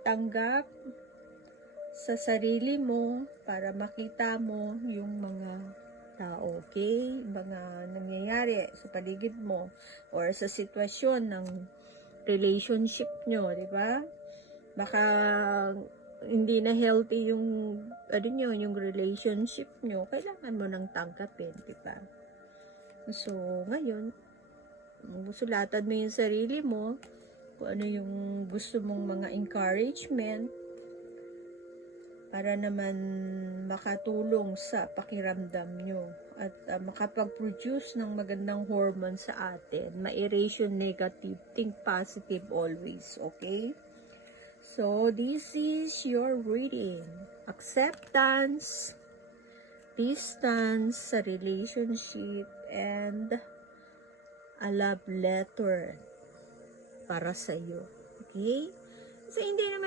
magtanggap sa sarili mo para makita mo yung mga tao, okay? Mga nangyayari sa paligid mo or sa sitwasyon ng relationship nyo, di ba? Baka hindi na healthy yung yung relationship nyo, kailangan mo nang tanggapin, di ba? So, ngayon, sulatan mo yung sarili mo kung ano yung gusto mong mga encouragement para naman makatulong sa pakiramdam nyo at makapag-produce ng magandang hormone sa atin, ma-erase yung negative, think positive always, okay? So, this is your reading. Acceptance, distance sa relationship, and a love letter para sa iyo. Okay? So, hindi naman